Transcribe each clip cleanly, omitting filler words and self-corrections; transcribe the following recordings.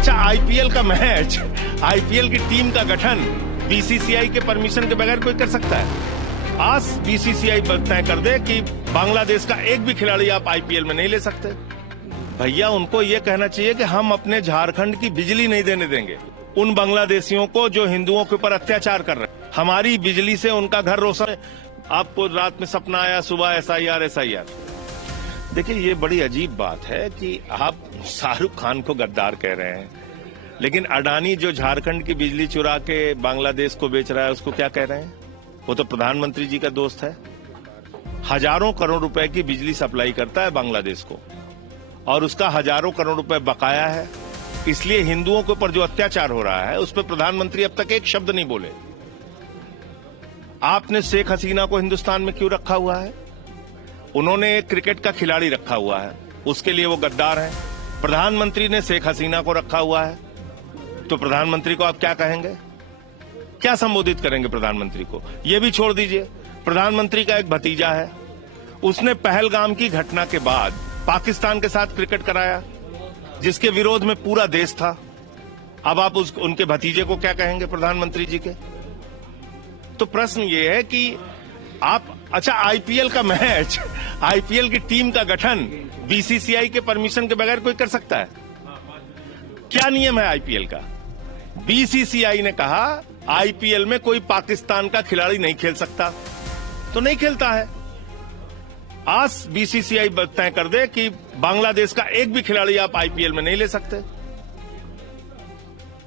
अच्छा, आईपीएल का match, IPL की टीम का गठन बीसीसीआई के परमिशन के बगैर कोई कर सकता है? आज बीसीसीआई तय कर दे कि बांग्लादेश का एक भी खिलाड़ी आप आईपीएल में नहीं ले सकते। भैया, उनको ये कहना चाहिए कि हम अपने झारखंड की बिजली नहीं देने देंगे उन बांग्लादेशियों को जो हिंदुओं के ऊपर अत्याचार कर रहे हैं। हमारी बिजली से उनका घर रोशन। आपको रात में सपना आया, सुबह एसआईआर एसआईआर। देखिए, ये बड़ी अजीब बात है कि आप शाहरुख खान को गद्दार कह रहे हैं, लेकिन अडानी जो झारखंड की बिजली चुरा के बांग्लादेश को बेच रहा है उसको क्या कह रहे हैं? वो तो प्रधानमंत्री जी का दोस्त है। हजारों करोड़ रुपए की बिजली सप्लाई करता है बांग्लादेश को और उसका हजारों करोड़ रुपए बकाया है। इसलिए हिंदुओं के ऊपर जो अत्याचार हो रहा है उस पर प्रधानमंत्री अब तक एक शब्द नहीं बोले। आपने शेख हसीना को हिंदुस्तान में क्यों रखा हुआ है? उन्होंने एक क्रिकेट का खिलाड़ी रखा हुआ है, उसके लिए वो गद्दार हैं। प्रधानमंत्री ने शेख हसीना को रखा हुआ है, तो प्रधानमंत्री को आप क्या कहेंगे? क्या संबोधित करेंगे प्रधानमंत्री को? ये भी छोड़ दीजिए, प्रधानमंत्री का एक भतीजा है, उसने पहलगाम की घटना के बाद पाकिस्तान के साथ क्रिकेट कराया, जिसके विरोध में पूरा देश था। अब आप उनके भतीजे को क्या कहेंगे प्रधानमंत्री जी के? तो प्रश्न ये है कि आप, अच्छा, आईपीएल का मैच, आईपीएल की टीम का गठन बीसीसीआई के परमिशन के बगैर कोई कर सकता है? क्या नियम है आईपीएल का? बीसीसीआई ने कहा आईपीएल में कोई पाकिस्तान का खिलाड़ी नहीं खेल सकता, तो नहीं खेलता है। आज बीसीसीआई तय कर दे कि बांग्लादेश का एक भी खिलाड़ी आप आईपीएल में नहीं ले सकते।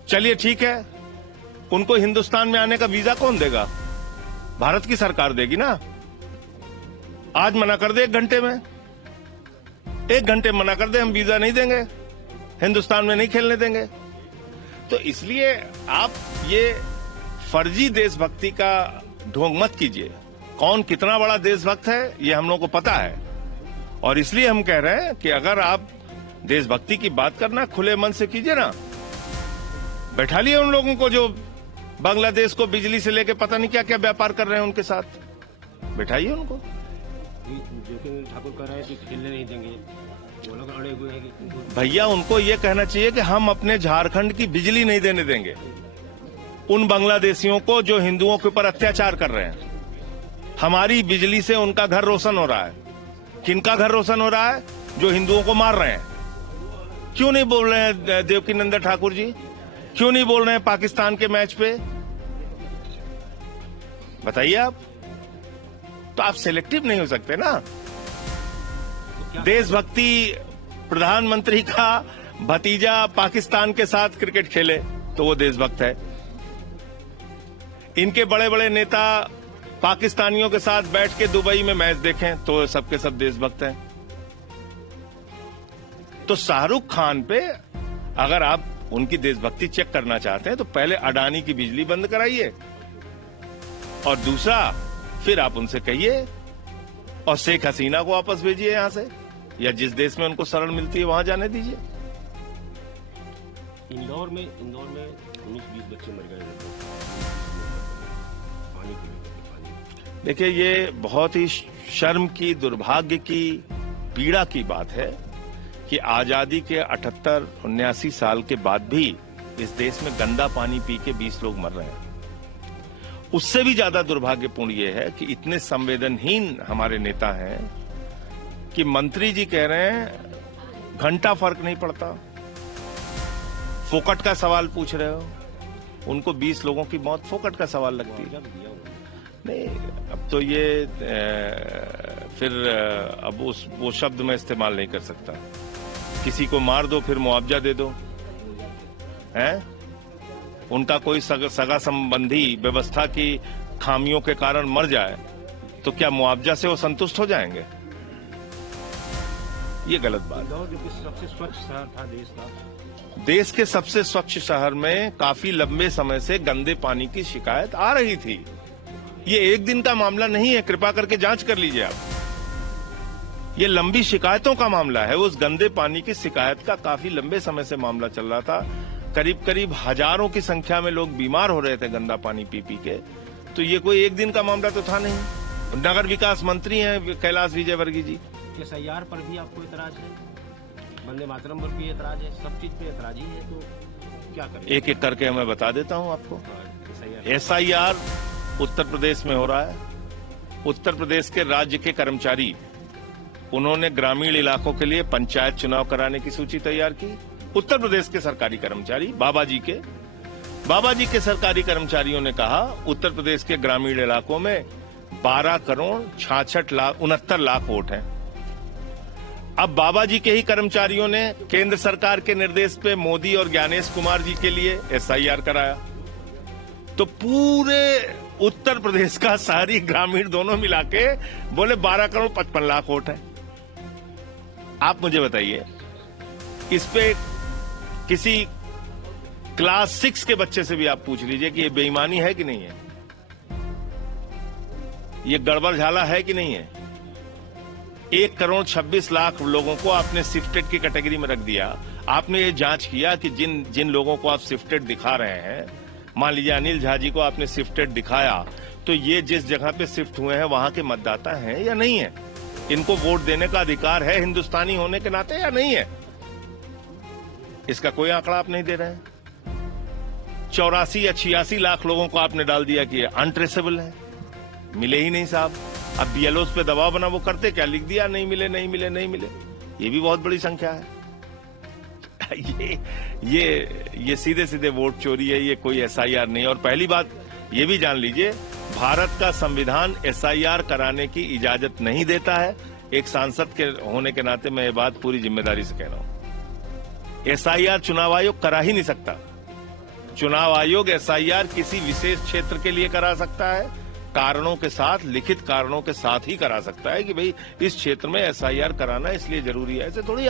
चलिए ठीक है, उनको हिंदुस्तान में आने का वीजा कौन देगा? भारत की सरकार देगी ना। आज मना कर दे, 1 घंटे में, 1 घंटे मना कर दे, हम वीजा नहीं देंगे, हिंदुस्तान में नहीं खेलने देंगे। तो इसलिए आप ये फर्जी देशभक्ति का ढोंग मत कीजिए। कौन कितना बड़ा देशभक्त है ये हम लोगों को पता है, और इसलिए हम कह रहे हैं कि अगर आप देशभक्ति की बात करना खुले मन से कीजिए ना। बैठा लिए उन लोगों को जो बांग्लादेश को बिजली से लेके पता नहीं क्या क्या व्यापार कर रहे हैं, उनके साथ बैठाइए उनको। ठाकुर कह रहे हैं कि खेलने नहीं देंगे, वो लोग अड़े हुए हैं। भैया, उनको ये कहना चाहिए कि हम अपने झारखंड की बिजली नहीं देने देंगे उन बांग्लादेशियों को जो हिंदुओं के ऊपर अत्याचार कर रहे हैं। हमारी बिजली से उनका घर रोशन हो रहा है। किनका घर रोशन हो रहा है? जो हिंदुओं को मार रहे हैं। क्यों नहीं बोल रहे हैं देवकीनंदन ठाकुर जी? क्यों नहीं बोल रहे हैं पाकिस्तान के मैच पे? बताइए आप। तो आप सिलेक्टिव नहीं हो सकते ना। देशभक्ति, प्रधानमंत्री का भतीजा पाकिस्तान के साथ क्रिकेट खेले तो वो देशभक्त है। इनके बड़े बड़े नेता पाकिस्तानियों के साथ बैठ के दुबई में मैच देखें तो सबके सब देशभक्त हैं। तो शाहरुख खान पे अगर आप उनकी देशभक्ति चेक करना चाहते हैं तो पहले अडानी की बिजली बंद कराइए, और दूसरा फिर आप उनसे कहिए और शेख हसीना को वापस भेजिए यहां से, या जिस देश में उनको शरण मिलती है वहां जाने दीजिए। इंदौर में 19-20 बच्चे मर गए पानी के लिए। देखिए, ये बहुत ही शर्म की, दुर्भाग्य की, पीड़ा की बात है कि आजादी के 78-79 साल के बाद भी इस देश में गंदा पानी पी के 20 लोग मर रहे हैं। उससे भी ज्यादा दुर्भाग्यपूर्ण यह है कि इतने संवेदनहीन हमारे नेता हैं कि मंत्री जी कह रहे हैं घंटा फर्क नहीं पड़ता। फोकट का सवाल पूछ रहे हो, उनको 20 लोगों की मौत फोकट का सवाल लगती है। नहीं, अब तो ये फिर अब वो शब्द मैं इस्तेमाल नहीं कर सकता। किसी को मार दो फिर मुआवजा दे दो, हैं? उनका कोई सगा संबंधी व्यवस्था की खामियों के कारण मर जाए तो क्या मुआवजा से वो संतुष्ट हो जाएंगे? ये गलत बात है। सबसे स्वच्छ शहर था, देश के सबसे स्वच्छ शहर में काफी लंबे समय से गंदे पानी की शिकायत आ रही थी। ये एक दिन का मामला नहीं है, कृपा करके जांच कर लीजिए आप। ये लंबी शिकायतों का मामला है। उस गंदे पानी की शिकायत का काफी लंबे समय से मामला चल रहा था। करीब करीब हजारों की संख्या में लोग बीमार हो रहे थे गंदा पानी पी पी के। तो ये कोई एक दिन का मामला तो था नहीं। नगर विकास मंत्री हैं कैलाश विजयवर्गीय जी। एसआईआर पर भी आपको इतराज है? वंदे मातरम पर भी एतराज है, सब चीज पे एतराज ही है, तो क्या करें? एक एक करके मैं बता देता हूं आपको। SIR SIR उत्तर प्रदेश में हो रहा है। उत्तर प्रदेश के राज्य के कर्मचारी, उन्होंने ग्रामीण इलाकों के लिए पंचायत चुनाव कराने की सूची तैयार की। उत्तर प्रदेश के सरकारी कर्मचारी, बाबा जी के सरकारी कर्मचारियों ने कहा उत्तर प्रदेश के ग्रामीण इलाकों में 12,66,69 वोट हैं। अब बाबा जी के ही कर्मचारियों ने केंद्र सरकार के निर्देश पे मोदी और ज्ञानेश कुमार जी के लिए SIR कराया। तो पूरे उत्तर प्रदेश का शहरी ग्रामीण दोनों मिला के बोले 12,55,00,000 वोट है। आप मुझे बताइए, इस पे किसी क्लास 6 के बच्चे से भी आप पूछ लीजिए कि ये बेईमानी है कि नहीं है, ये गड़बड़ झाला है कि नहीं है। 1,26,00,000 लोगों को आपने शिफ्टेड की कैटेगरी में रख दिया। आपने ये जांच किया कि जिन लोगों को आप शिफ्टेड दिखा रहे हैं, मान लीजिए अनिल झा जी को आपने शिफ्टेड दिखाया, तो ये जिस जगह पे शिफ्ट हुए हैं वहां के मतदाता हैं या नहीं है, इनको वोट देने का अधिकार है हिंदुस्तानी होने के नाते या नहीं है, इसका कोई आंकड़ा आप नहीं दे रहे हैं। 84 या 86 लाख लोगों को आपने डाल दिया कि अनट्रेसेबल है, मिले ही नहीं साहब। अब BLOs पे दबाव बना, वो करते क्या, लिख दिया नहीं मिले नहीं मिले नहीं मिले। ये भी बहुत बड़ी संख्या है। ये सीधे सीधे वोट चोरी है, ये कोई SIR नहीं। और पहली बात ये भी जान लीजिए, भारत का संविधान SIR कराने की इजाजत नहीं देता है। एक सांसद के होने के नाते मैं ये बात पूरी जिम्मेदारी से कह रहा हूं। SIR चुनाव आयोग करा ही नहीं सकता। चुनाव आयोग SIR किसी विशेष क्षेत्र के लिए करा सकता है, कारणों के साथ, लिखित कारणों के साथ ही करा सकता है कि भाई इस क्षेत्र में SIR कराना इसलिए जरूरी है। ऐसे थोड़ी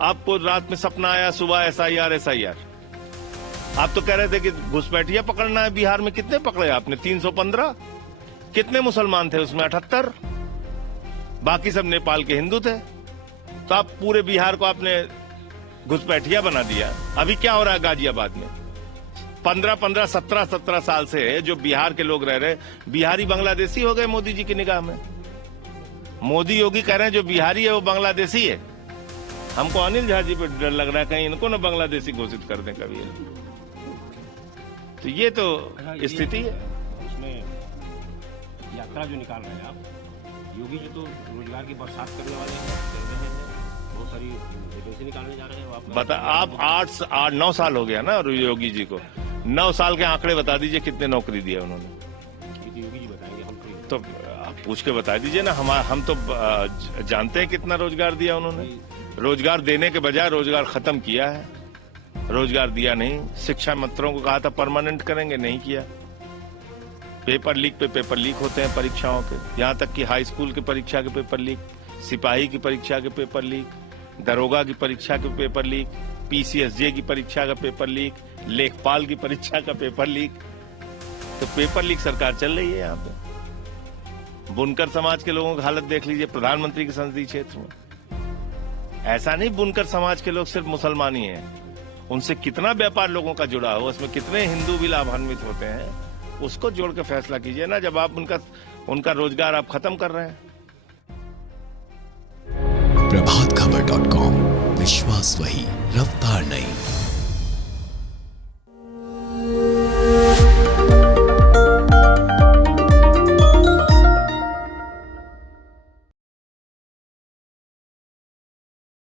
आपको रात में सपना आया सुबह SIR। आप तो कह रहे थे कि घुसपैठिया पकड़ना है। बिहार में कितने पकड़े आपने? 315। कितने मुसलमान थे उसमें? 78। बाकी सब नेपाल के हिंदू थे। तो आप पूरे बिहार को आपने घुसपैठिया बना दिया। अभी क्या हो रहा है गाजियाबाद में? 15-15, 17-17 साल से जो बिहार के लोग रह रहे, बिहारी बांग्लादेशी हो गए मोदी जी की निगाह में। मोदी योगी कह रहे हैं जो बिहारी है वो बांग्लादेशी है। हमको अनिल झा जी पे डर लग रहा है कहीं इनको ना बांग्लादेशी घोषित कर दें कभी। तो ये तो स्थिति है। उसमें यात्रा जो निकाल रहे हैं आप, योगी जी तो रोजगार की बरसात करने वाले हैं, कर रहे हैं, बहुत सारी वैकेंसी निकालने जा रहे हैं। आप 8-9 साल हो गया ना योगी जी को। 9 साल के आंकड़े बता दीजिए कितने नौकरी दिया उन्होंने। योगी जी बताएंगे, हम तो आप पूछ के बता दीजिए ना। हम तो जानते हैं कितना रोजगार दिया उन्होंने। रोजगार देने के बजाय रोजगार खत्म किया है, रोजगार दिया नहीं। शिक्षा मंत्रियों को कहा था परमानेंट करेंगे, नहीं किया। पेपर लीक पे पेपर लीक होते हैं परीक्षाओं के, यहां तक कि हाई स्कूल की परीक्षा के पेपर लीक, सिपाही की परीक्षा के पेपर लीक, दरोगा की परीक्षा के पेपर लीक, PCSJ की परीक्षा का पेपर लीक, लेखपाल की परीक्षा का पेपर लीक। तो पेपर लीक सरकार चल रही है यहाँ पे। बुनकर समाज के लोगों की हालत देख लीजिए प्रधानमंत्री के संसदीय क्षेत्र में। ऐसा नहीं बुनकर समाज के लोग सिर्फ मुसलमान ही हैं, उनसे कितना व्यापार लोगों का जुड़ा हो, उसमें कितने हिंदू भी लाभान्वित होते हैं, उसको जोड़ के फैसला कीजिए ना, जब आप उनका रोजगार आप खत्म कर रहे हैं। प्रभातखबर.com, विश्वास वही, रफ्तार नहीं।